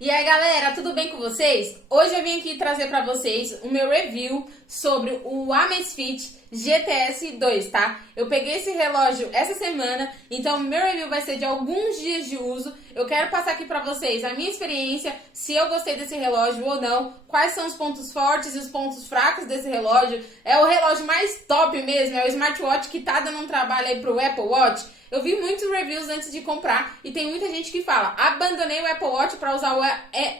E aí galera, tudo bem com vocês? Hoje eu vim aqui trazer pra vocês o meu review sobre o Amazfit GTS 2, tá? Eu peguei esse relógio essa semana, então o meu review vai ser de alguns dias de uso. Eu quero passar aqui pra vocês a minha experiência, se eu gostei desse relógio ou não, quais são os pontos fortes e os pontos fracos desse relógio. É o relógio mais top mesmo, é o smartwatch que tá dando um trabalho aí pro Apple Watch. Eu vi muitos reviews antes de comprar e tem muita gente que fala: abandonei o Apple Watch para usar o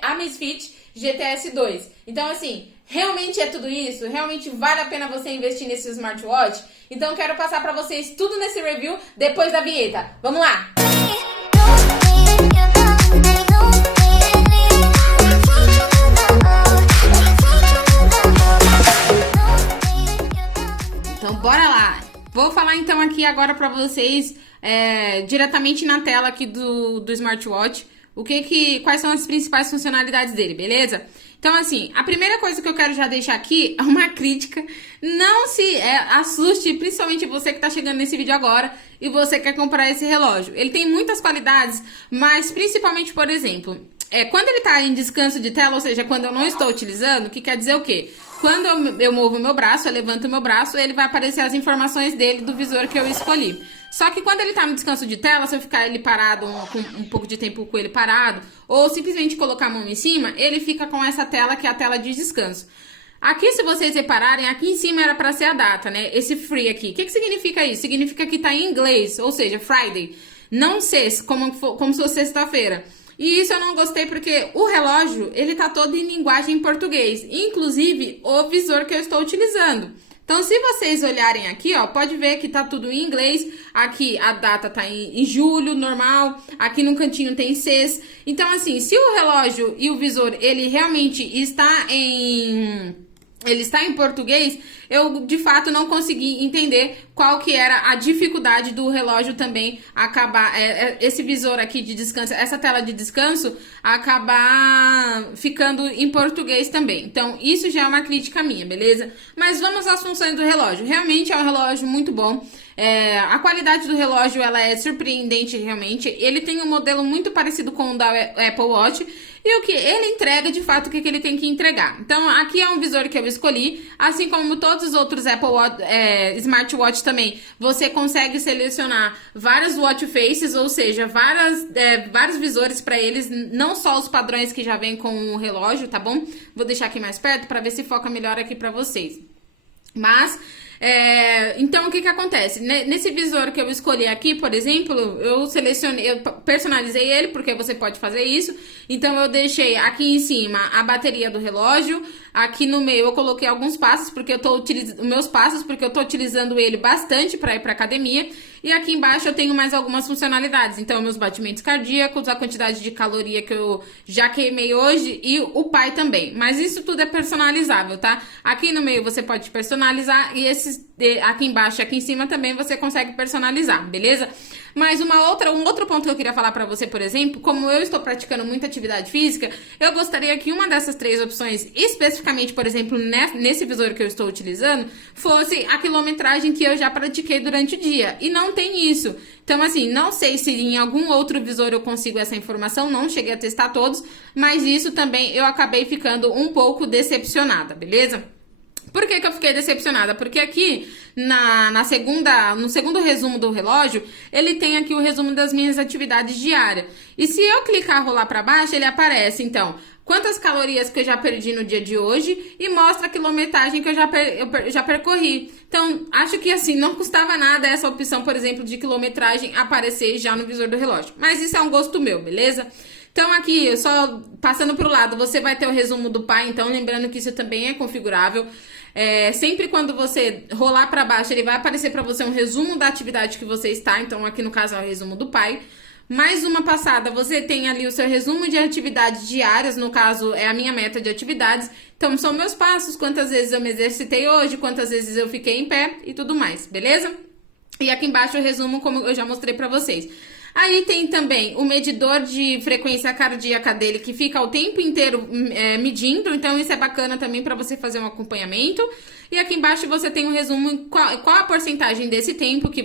Amazfit GTS 2. Então assim, realmente é tudo isso? Realmente vale a pena você investir nesse smartwatch? Então eu quero passar para vocês tudo nesse review depois da vinheta. Vamos lá! Então bora lá! Vou falar então aqui agora para vocês diretamente na tela aqui do smartwatch quais são as principais funcionalidades dele, beleza? Então assim, a primeira coisa que eu quero já deixar aqui é uma crítica. Não se assuste, principalmente você que tá chegando nesse vídeo agora e você quer comprar esse relógio. Ele tem muitas qualidades, mas principalmente, por exemplo, quando ele tá em descanso de tela, ou seja, quando eu não estou utilizando, que quer dizer o quê? Quando eu movo o meu braço, eu levanto o meu braço, ele vai aparecer as informações dele do visor que eu escolhi. Só que quando ele tá no descanso de tela, se eu ficar ele parado, com um pouco de tempo com ele parado, ou simplesmente colocar a mão em cima, ele fica com essa tela que é a tela de descanso. Aqui, se vocês repararem, aqui em cima era pra ser a data, né? Esse free aqui. O que significa isso? Significa que tá em inglês, ou seja, Friday. Não sexta, como se fosse sexta-feira. E isso eu não gostei porque o relógio, ele tá todo em linguagem em português, inclusive o visor que eu estou utilizando. Então, se vocês olharem aqui, ó, pode ver que tá tudo em inglês. Aqui a data tá em julho, normal. Aqui no cantinho tem CES. Então, assim, se o relógio e o visor, ele realmente está em português, eu de fato não consegui entender qual que era a dificuldade do relógio também acabar, esse visor aqui de descanso, essa tela de descanso, acabar ficando em português também. Então, isso já é uma crítica minha, beleza? Mas vamos às funções do relógio. Realmente é um relógio muito bom. A qualidade do relógio, ela é surpreendente realmente. Ele tem um modelo muito parecido com o da Apple Watch. E o que ele entrega, de fato, o que ele tem que entregar. Então, aqui é um visor que eu escolhi, assim como todos os outros Apple Watch, Smartwatch também. Você consegue selecionar várias watch faces, ou seja, vários visores para eles, não só os padrões que já vem com o relógio, tá bom? Vou deixar aqui mais perto para ver se foca melhor aqui para vocês. Mas... então o que acontece? Nesse visor que eu escolhi aqui, por exemplo, eu personalizei ele, porque você pode fazer isso. Então eu deixei aqui em cima a bateria do relógio, aqui no meio eu coloquei alguns passos, porque eu tô utilizando ele bastante para ir para academia. E aqui embaixo eu tenho mais algumas funcionalidades. Então, meus batimentos cardíacos, a quantidade de caloria que eu já queimei hoje e o pai também. Mas isso tudo é personalizável, tá? Aqui no meio você pode personalizar e aqui embaixo e aqui em cima também você consegue personalizar, beleza? Mas um outro ponto que eu queria falar pra você, por exemplo, como eu estou praticando muita atividade física, eu gostaria que uma dessas três opções, especificamente, por exemplo, nesse visor que eu estou utilizando, fosse a quilometragem que eu já pratiquei durante o dia. E não tem isso. Então, assim, não sei se em algum outro visor eu consigo essa informação, não cheguei a testar todos, mas isso também eu acabei ficando um pouco decepcionada, beleza? Por que eu fiquei decepcionada? Porque aqui no segundo resumo do relógio, ele tem aqui o resumo das minhas atividades diárias. E se eu clicar rolar para baixo, ele aparece, então, quantas calorias que eu já perdi no dia de hoje e mostra a quilometragem que eu já percorri. Então, acho que assim, não custava nada essa opção, por exemplo, de quilometragem aparecer já no visor do relógio. Mas isso é um gosto meu, beleza? Então aqui, só passando pro lado, você vai ter o resumo do pai, então lembrando que isso também é configurável. Sempre quando você rolar para baixo, ele vai aparecer para você um resumo da atividade que você está, então aqui no caso é o resumo do pai. Mais uma passada, você tem ali o seu resumo de atividades diárias, no caso é a minha meta de atividades. Então são meus passos, quantas vezes eu me exercitei hoje, quantas vezes eu fiquei em pé e tudo mais, beleza? E aqui embaixo eu resumo como eu já mostrei pra vocês. Aí tem também o medidor de frequência cardíaca dele, que fica o tempo inteiro medindo, então isso é bacana também para você fazer um acompanhamento. E aqui embaixo você tem um resumo, qual a porcentagem desse tempo que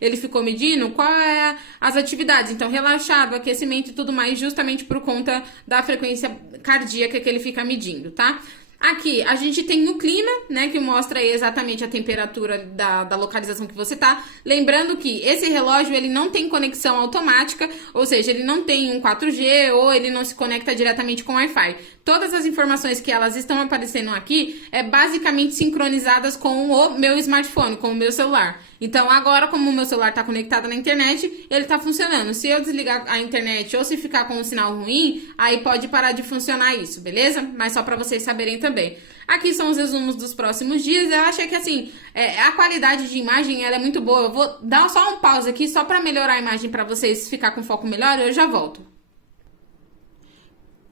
ele ficou medindo, qual é as atividades. Então, relaxado, aquecimento e tudo mais, justamente por conta da frequência cardíaca que ele fica medindo, tá? Aqui, a gente tem o clima, né, que mostra aí exatamente a temperatura da localização que você tá. Lembrando que esse relógio, ele não tem conexão automática, ou seja, ele não tem um 4G ou ele não se conecta diretamente com Wi-Fi. Todas as informações que elas estão aparecendo aqui é basicamente sincronizadas com o meu smartphone, com o meu celular. Então, agora, como o meu celular está conectado na internet, ele está funcionando. Se eu desligar a internet ou se ficar com um sinal ruim, aí pode parar de funcionar isso, beleza? Mas só para vocês saberem também. Aqui são os resumos dos próximos dias. Eu achei que, assim, a qualidade de imagem, ela é muito boa. Eu vou dar só um pause aqui, só para melhorar a imagem para vocês ficar com foco melhor, e eu já volto.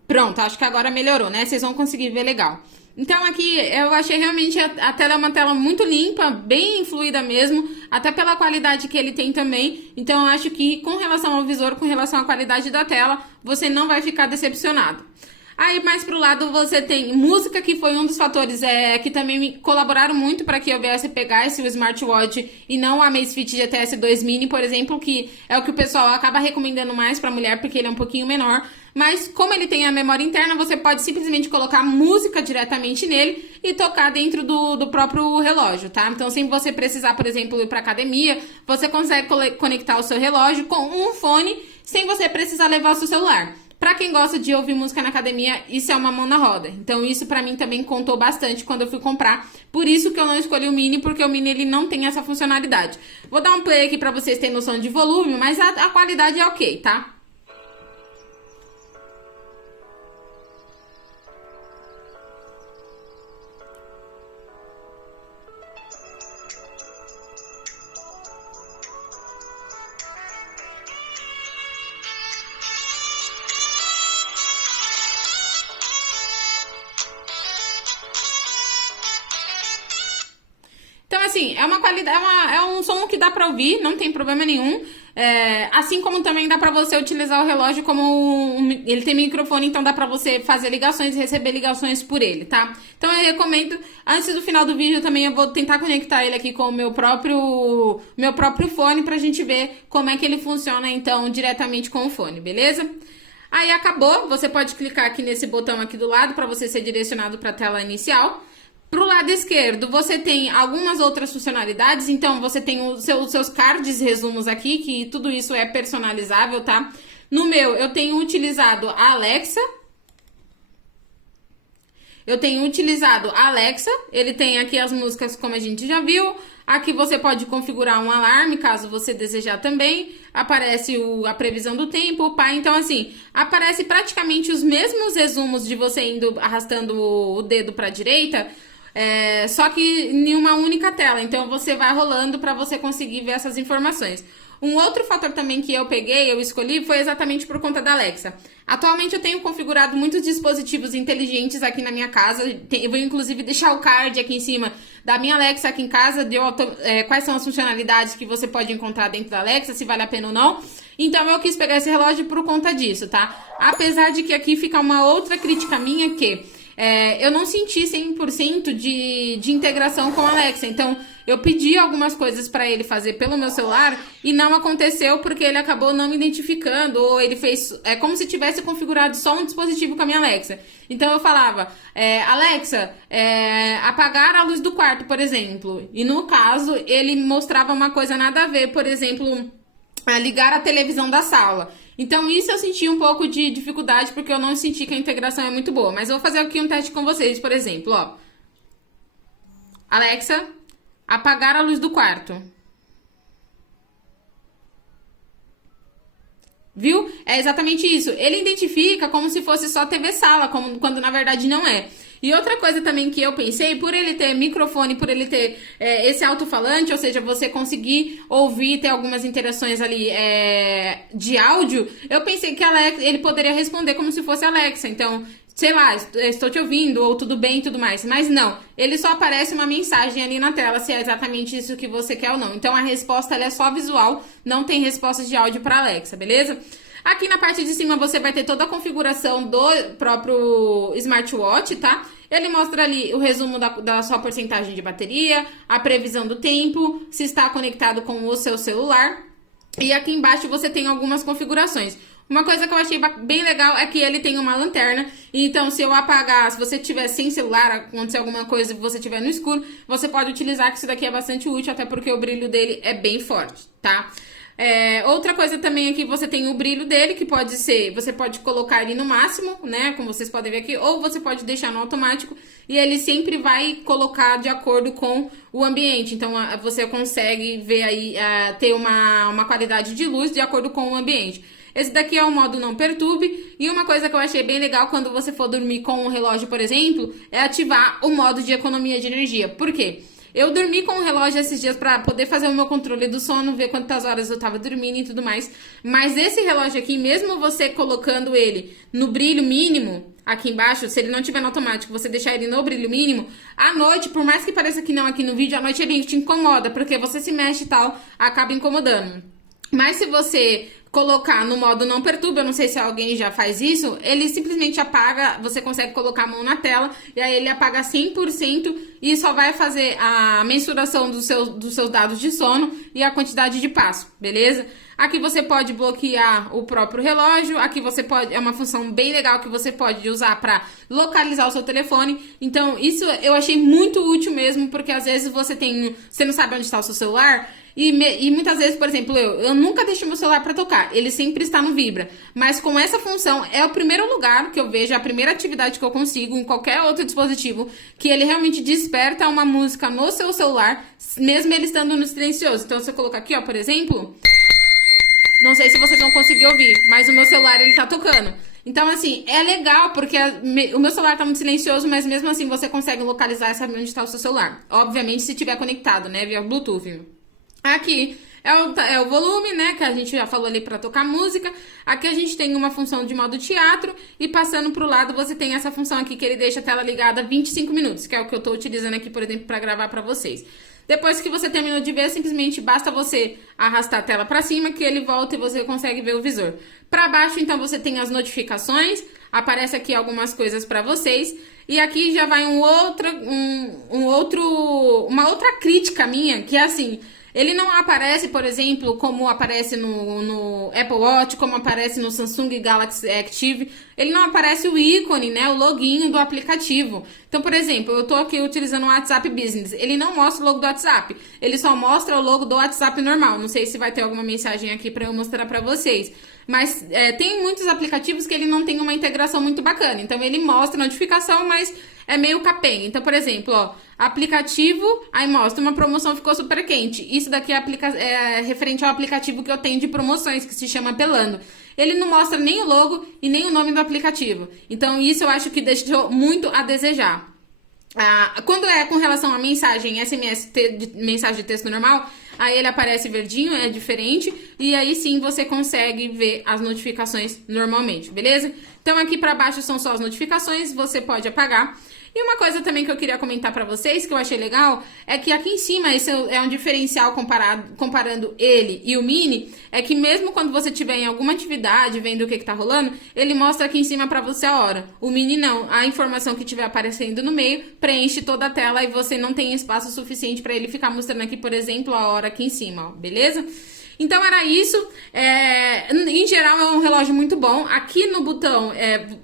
Pronto, acho que agora melhorou, né? Vocês vão conseguir ver legal. Então aqui eu achei realmente a tela é uma tela muito limpa, bem fluida mesmo, até pela qualidade que ele tem também. Então eu acho que com relação ao visor, com relação à qualidade da tela, você não vai ficar decepcionado. Aí mais pro lado você tem música, que foi um dos fatores que também me colaboraram muito para que eu viesse pegar esse smartwatch e não o Amazfit GTS 2 Mini, por exemplo, que é o que o pessoal acaba recomendando mais para mulher porque ele é um pouquinho menor. Mas como ele tem a memória interna, você pode simplesmente colocar música diretamente nele e tocar dentro do próprio relógio, tá? Então, sem você precisar, por exemplo, ir para academia, você consegue conectar o seu relógio com um fone sem você precisar levar o seu celular. Pra quem gosta de ouvir música na academia, isso é uma mão na roda. Então, isso pra mim também contou bastante quando eu fui comprar. Por isso que eu não escolhi o Mini, porque o Mini ele não tem essa funcionalidade. Vou dar um play aqui pra vocês terem noção de volume, mas a qualidade é ok, tá? Então, assim, é uma qualidade, é um som que dá pra ouvir, não tem problema nenhum. Assim como também dá pra você utilizar o relógio como ele tem microfone, então dá pra você fazer ligações e receber ligações por ele, tá? Então eu recomendo, antes do final do vídeo também eu vou tentar conectar ele aqui com o meu próprio fone pra gente ver como é que ele funciona, então, diretamente com o fone, beleza? Aí acabou, você pode clicar aqui nesse botão aqui do lado pra você ser direcionado pra tela inicial. Pro lado esquerdo, você tem algumas outras funcionalidades, então você tem os seus cards resumos aqui, que tudo isso é personalizável, tá? No meu, eu tenho utilizado a Alexa. Ele tem aqui as músicas, como a gente já viu. Aqui você pode configurar um alarme, caso você desejar também. Aparece a previsão do tempo, o pai. Então, assim, aparece praticamente os mesmos resumos de você indo arrastando o dedo para a direita, só que em uma única tela. Então você vai rolando para você conseguir ver essas informações. Um outro fator também que eu escolhi, foi exatamente por conta da Alexa. Atualmente eu tenho configurado muitos dispositivos inteligentes aqui na minha casa. Eu vou inclusive deixar o card aqui em cima da minha Alexa aqui em casa, quais são as funcionalidades que você pode encontrar dentro da Alexa, se vale a pena ou não. Então eu quis pegar esse relógio por conta disso, tá? Apesar de que aqui fica uma outra crítica minha, que eu não senti 100% de integração com a Alexa. Então, eu pedi algumas coisas para ele fazer pelo meu celular e não aconteceu porque ele acabou não me identificando, ou ele fez como se tivesse configurado só um dispositivo com a minha Alexa. Então, eu falava, Alexa, apagar a luz do quarto, por exemplo. E no caso, ele mostrava uma coisa nada a ver, por exemplo, ligar a televisão da sala. Então, isso eu senti um pouco de dificuldade, porque eu não senti que a integração é muito boa. Mas eu vou fazer aqui um teste com vocês, por exemplo, ó. Alexa, apagar a luz do quarto. Viu? É exatamente isso. Ele identifica como se fosse só TV sala, quando na verdade não é. E outra coisa também que eu pensei, por ele ter microfone, por ele ter esse alto-falante, ou seja, você conseguir ouvir, ter algumas interações ali de áudio, eu pensei que ele poderia responder como se fosse Alexa. Então, sei lá, estou te ouvindo, ou tudo bem e tudo mais. Mas não, ele só aparece uma mensagem ali na tela, se é exatamente isso que você quer ou não. Então a resposta ela é só visual, não tem respostas de áudio para Alexa, beleza? Aqui na parte de cima você vai ter toda a configuração do próprio smartwatch, tá? Ele mostra ali o resumo da sua porcentagem de bateria, a previsão do tempo, se está conectado com o seu celular. E aqui embaixo você tem algumas configurações. Uma coisa que eu achei bem legal é que ele tem uma lanterna, então se eu apagar, se você tiver sem celular, acontecer alguma coisa e você estiver no escuro, você pode utilizar, que isso daqui é bastante útil, até porque o brilho dele é bem forte, tá? Outra coisa também aqui, você tem o brilho dele, que pode ser, você pode colocar ele no máximo, né, como vocês podem ver aqui, ou você pode deixar no automático, e ele sempre vai colocar de acordo com o ambiente, então você consegue ver aí, ter uma qualidade de luz de acordo com o ambiente. Esse daqui é o modo não perturbe, e uma coisa que eu achei bem legal quando você for dormir com um relógio, por exemplo, é ativar o modo de economia de energia. Por quê? Eu dormi com o relógio esses dias para poder fazer o meu controle do sono, ver quantas horas eu tava dormindo e tudo mais. Mas esse relógio aqui, mesmo você colocando ele no brilho mínimo, aqui embaixo, se ele não tiver no automático, você deixar ele no brilho mínimo, à noite, por mais que pareça que não aqui no vídeo, à noite ele te incomoda, porque você se mexe e tal, acaba incomodando. Mas se você colocar no modo não perturba, eu não sei se alguém já faz isso, ele simplesmente apaga, você consegue colocar a mão na tela, e aí ele apaga 100% e só vai fazer a mensuração dos seus dados de sono e a quantidade de passo, beleza? Aqui você pode bloquear o próprio relógio, aqui você pode, é uma função bem legal que você pode usar para localizar o seu telefone, então isso eu achei muito útil mesmo, porque às vezes você não sabe onde está o seu celular, e muitas vezes, por exemplo, eu nunca deixo meu celular para tocar, ele sempre está no vibra, mas com essa função é o primeiro lugar que eu vejo, a primeira atividade que eu consigo em qualquer outro dispositivo, que ele realmente desperta uma música no seu celular, mesmo ele estando no silencioso. Então se eu colocar aqui, ó, por exemplo, não sei se vocês vão conseguir ouvir, mas o meu celular ele tá tocando. Então, assim, é legal porque o meu celular tá muito silencioso, mas mesmo assim você consegue localizar e saber onde está o seu celular. Obviamente, se tiver conectado, né, via Bluetooth. Aqui é o volume, né, que a gente já falou ali para tocar música. Aqui a gente tem uma função de modo teatro e passando pro lado você tem essa função aqui que ele deixa a tela ligada 25 minutos, que é o que eu tô utilizando aqui, por exemplo, para gravar para vocês. Depois que você terminou de ver, simplesmente basta você arrastar a tela para cima que ele volta e você consegue ver o visor. Para baixo, então, você tem as notificações, aparece aqui algumas coisas para vocês. E aqui já vai uma outra crítica minha, que é assim, ele não aparece, por exemplo, como aparece no Apple Watch, como aparece no Samsung Galaxy Active. Ele não aparece o ícone, né, o login do aplicativo. Então, por exemplo, eu tô aqui utilizando o WhatsApp Business. Ele não mostra o logo do WhatsApp. Ele só mostra o logo do WhatsApp normal. Não sei se vai ter alguma mensagem aqui para eu mostrar para vocês. Mas tem muitos aplicativos que ele não tem uma integração muito bacana. Então, ele mostra a notificação, mas é meio capenga. Então, por exemplo, ó, aplicativo, aí mostra uma promoção ficou super quente. Isso daqui é referente ao aplicativo que eu tenho de promoções, que se chama Pelando. Ele não mostra nem o logo e nem o nome do aplicativo. Então, isso eu acho que deixou muito a desejar. Quando é com relação a mensagem SMS, mensagem de texto normal, aí ele aparece verdinho, é diferente, e aí sim você consegue ver as notificações normalmente, beleza? Então aqui para baixo são só as notificações, você pode apagar. E uma coisa também que eu queria comentar pra vocês, que eu achei legal, é que aqui em cima, esse é um diferencial comparando ele e o Mini, é que mesmo quando você estiver em alguma atividade, vendo o que tá rolando, ele mostra aqui em cima pra você a hora. O Mini não, a informação que estiver aparecendo no meio preenche toda a tela e você não tem espaço suficiente pra ele ficar mostrando aqui, por exemplo, a hora aqui em cima, ó, beleza? Então era isso, em geral é um relógio muito bom. Aqui no botão,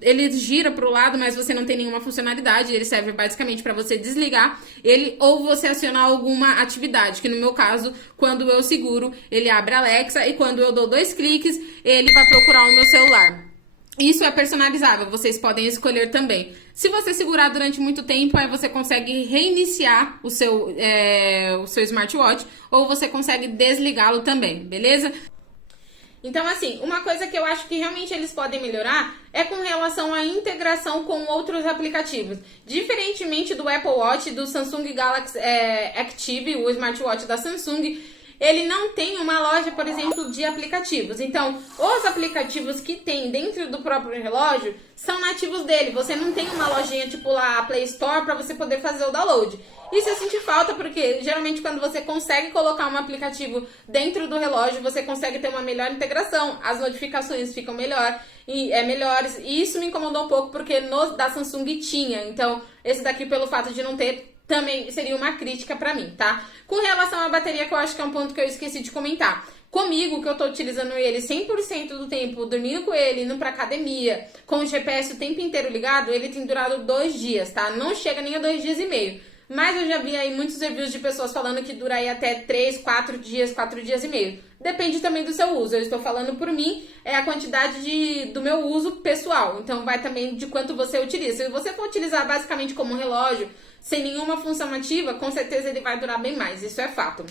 ele gira para o lado, mas você não tem nenhuma funcionalidade. Ele serve basicamente para você desligar ele ou você acionar alguma atividade, que no meu caso, quando eu seguro, ele abre a Alexa e quando eu dou 2 cliques, ele vai procurar o meu celular. Isso é personalizável, vocês podem escolher também. Se você segurar durante muito tempo, aí você consegue reiniciar o seu smartwatch ou você consegue desligá-lo também, beleza? Então, assim, uma coisa que eu acho que realmente eles podem melhorar é com relação à integração com outros aplicativos. Diferentemente do Apple Watch e do Samsung Galaxy Active, o smartwatch da Samsung, ele não tem uma loja, por exemplo, de aplicativos. Então, os aplicativos que tem dentro do próprio relógio são nativos dele. Você não tem uma lojinha tipo lá, a Play Store, para você poder fazer o download. Isso eu senti falta porque geralmente quando você consegue colocar um aplicativo dentro do relógio, você consegue ter uma melhor integração, as notificações ficam melhores. E isso me incomodou um pouco porque no da Samsung tinha. Então, esse daqui, pelo fato de não ter, também seria uma crítica pra mim, tá? Com relação à bateria, que eu acho que é um ponto que eu esqueci de comentar. Comigo, que eu tô utilizando ele 100% do tempo, dormindo com ele, indo pra academia, com o GPS o tempo inteiro ligado, ele tem durado 2 dias, tá? Não chega nem a 2 dias e meio. Mas eu já vi aí muitos reviews de pessoas falando que dura aí até 3, 4 dias, 4 dias e meio. Depende também do seu uso. Eu estou falando por mim, é a quantidade do meu uso pessoal. Então vai também de quanto você utiliza. Se você for utilizar basicamente como um relógio, sem nenhuma função ativa, com certeza ele vai durar bem mais. Isso é fato.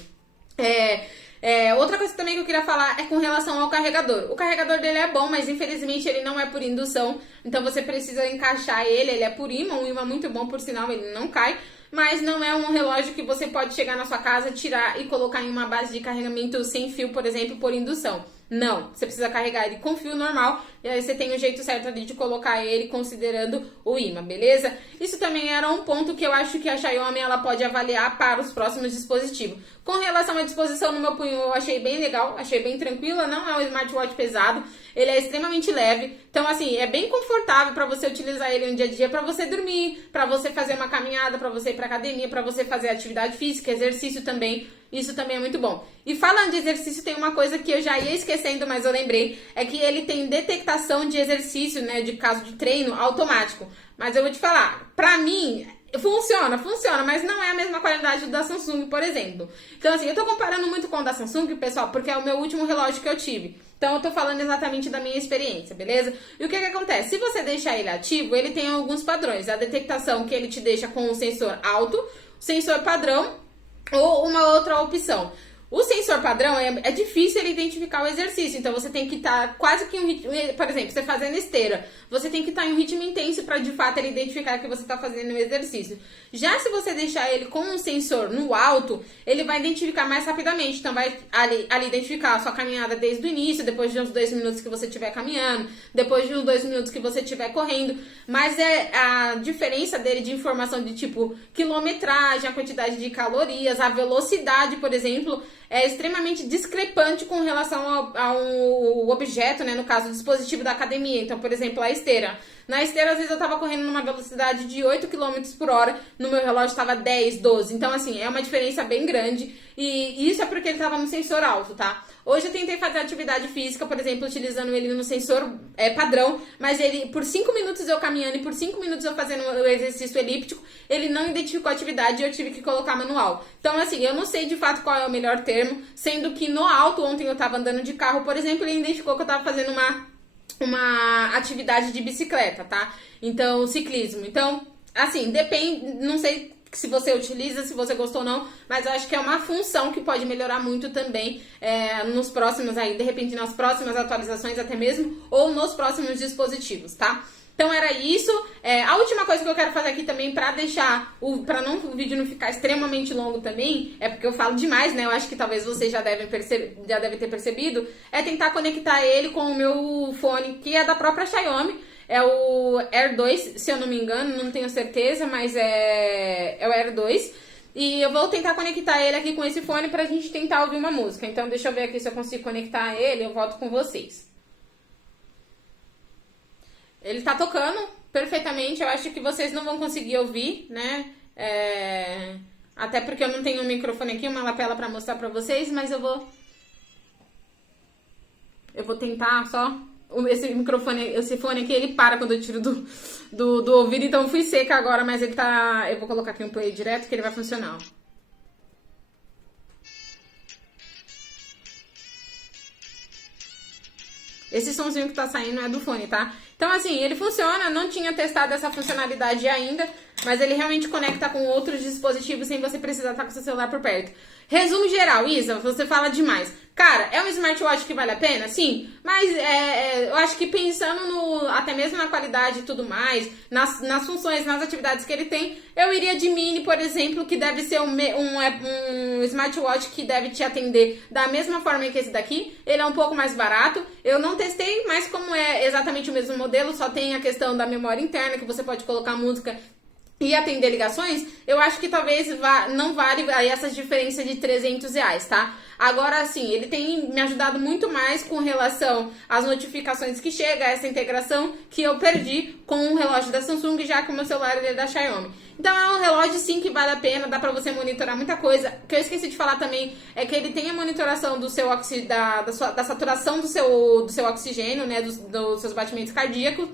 Outra coisa também que eu queria falar é com relação ao carregador. O carregador dele é bom, mas infelizmente ele não é por indução. Então você precisa encaixar ele. Ele é por ímã, um ímã muito bom, por sinal, ele não cai. Mas não é um relógio que você pode chegar na sua casa, tirar e colocar em uma base de carregamento sem fio, por exemplo, por indução. Não, você precisa carregar ele com fio normal e aí você tem o jeito certo ali de colocar ele considerando o ímã, beleza? Isso também era um ponto que eu acho que a Xiaomi ela pode avaliar para os próximos dispositivos. Com relação à disposição no meu punho, eu achei bem legal, achei bem tranquila, não é um smartwatch pesado, ele é extremamente leve, então assim, é bem confortável para você utilizar ele no dia a dia, para você dormir, para você fazer uma caminhada, para você ir para academia, para você fazer atividade física, exercício também. Isso também é muito bom. E falando de exercício, tem uma coisa que eu já ia esquecendo, mas eu lembrei. É que ele tem detectação de exercício, né? De caso de treino automático. Mas eu vou te falar, pra mim, funciona, mas não é a mesma qualidade do da Samsung, por exemplo. Então, assim, eu tô comparando muito com o da Samsung, pessoal, porque é o meu último relógio que eu tive. Então, eu tô falando exatamente da minha experiência, beleza? E o que acontece? Se você deixar ele ativo, ele tem alguns padrões. A detectação que ele te deixa com o sensor alto, sensor padrão, ou uma outra opção. O sensor padrão é difícil ele identificar o exercício, então você tem que estar quase que por exemplo, você fazendo esteira, você tem que estar em um ritmo intenso para de fato ele identificar que você está fazendo o exercício. Já se você deixar ele com um sensor no alto, ele vai identificar mais rapidamente, então vai ali identificar a sua caminhada desde o início, depois de uns 2 minutos que você estiver caminhando, depois de uns 2 minutos que você estiver correndo, mas a diferença dele de informação de tipo quilometragem, a quantidade de calorias, a velocidade, por exemplo, é extremamente discrepante com relação ao objeto, né? No caso, o dispositivo da academia. Então, por exemplo, a esteira. Na esteira, às vezes, eu tava correndo numa velocidade de 8 km por hora, no meu relógio estava 10, 12. Então, assim, é uma diferença bem grande. E isso é porque ele tava no sensor alto, tá? Hoje eu tentei fazer atividade física, por exemplo, utilizando ele no sensor padrão, mas ele, por 5 minutos eu caminhando e por 5 minutos eu fazendo o exercício elíptico, ele não identificou a atividade e eu tive que colocar manual. Então, assim, eu não sei de fato qual é o melhor termo, sendo que no alto, ontem eu tava andando de carro, por exemplo, ele identificou que eu tava fazendo uma atividade de bicicleta, tá? Então, ciclismo. Então, assim, depende, não sei se você utiliza, se você gostou ou não, mas eu acho que é uma função que pode melhorar muito também nos próximos aí, de repente nas próximas atualizações até mesmo, ou nos próximos dispositivos, tá? Então era isso. A última coisa que eu quero fazer aqui também pra deixar, o vídeo não ficar extremamente longo também, é porque eu falo demais, né? Eu acho que talvez vocês já devem ter percebido, é tentar conectar ele com o meu fone, que é da própria Xiaomi. É o Air 2, se eu não me engano, não tenho certeza, mas é o Air 2. E eu vou tentar conectar ele aqui com esse fone pra gente tentar ouvir uma música. Então deixa eu ver aqui se eu consigo conectar ele, eu volto com vocês. Ele tá tocando perfeitamente, eu acho que vocês não vão conseguir ouvir, né? Até porque eu não tenho um microfone aqui, uma lapela pra mostrar pra vocês, mas eu vou tentar só. Esse fone aqui, ele para quando eu tiro do ouvido, então eu fui seca agora, mas ele tá... Eu vou colocar aqui um play direto que ele vai funcionar, ó. Esse somzinho que tá saindo é do fone, tá? Então, assim, ele funciona, não tinha testado essa funcionalidade ainda, mas ele realmente conecta com outros dispositivos sem você precisar estar com seu celular por perto. Resumo geral, Isa, você fala demais. Cara, é um smartwatch que vale a pena? Sim, mas eu acho que pensando até mesmo na qualidade e tudo mais, nas funções, nas atividades que ele tem, eu iria de Mini, por exemplo, que deve ser um smartwatch que deve te atender da mesma forma que esse daqui. Ele é um pouco mais barato. Eu não testei, mas como é exatamente o mesmo modelo, só tem a questão da memória interna, que você pode colocar música e atender ligações, eu acho que talvez não vale aí essas diferenças de R$300, tá? Agora, sim, ele tem me ajudado muito mais com relação às notificações que chegam, essa integração que eu perdi com o relógio da Samsung, já que o meu celular ele é da Xiaomi. Então é um relógio sim que vale a pena, dá pra você monitorar muita coisa. O que eu esqueci de falar também é que ele tem a monitoração do seu da saturação do seu oxigênio, né, dos seus batimentos cardíacos,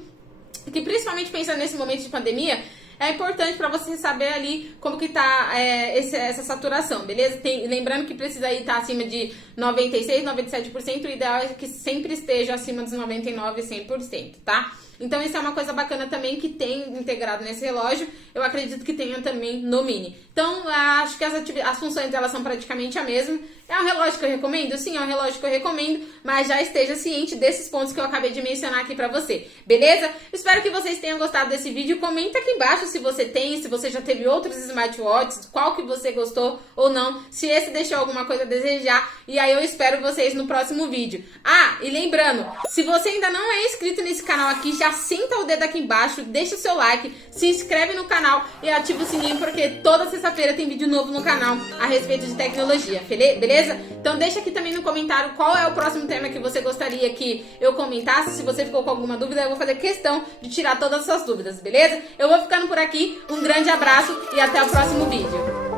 que principalmente pensando nesse momento de pandemia, é importante para você saber ali como que tá essa saturação, beleza? Lembrando que precisa aí estar acima de 96%, 97%, o ideal é que sempre esteja acima dos 99%, 100%, tá? Então isso é uma coisa bacana também que tem integrado nesse relógio, eu acredito que tenha também no Mini. Então acho que as funções delas são praticamente a mesma. É um relógio que eu recomendo? Sim, é um relógio que eu recomendo, mas já esteja ciente desses pontos que eu acabei de mencionar aqui pra você, beleza? Espero que vocês tenham gostado desse vídeo. Comenta aqui embaixo se você tem, se você já teve outros smartwatches, qual que você gostou ou não, se esse deixou alguma coisa a desejar, e aí eu espero vocês no próximo vídeo. Ah, e lembrando, se você ainda não é inscrito nesse canal aqui, já senta o dedo aqui embaixo, deixa o seu like, se inscreve no canal e ativa o sininho, porque toda sexta-feira tem vídeo novo no canal a respeito de tecnologia, beleza? Então deixa aqui também no comentário qual é o próximo tema que você gostaria que eu comentasse. Se você ficou com alguma dúvida, eu vou fazer questão de tirar todas as suas dúvidas, beleza? Eu vou ficando por aqui, um grande abraço e até o próximo vídeo.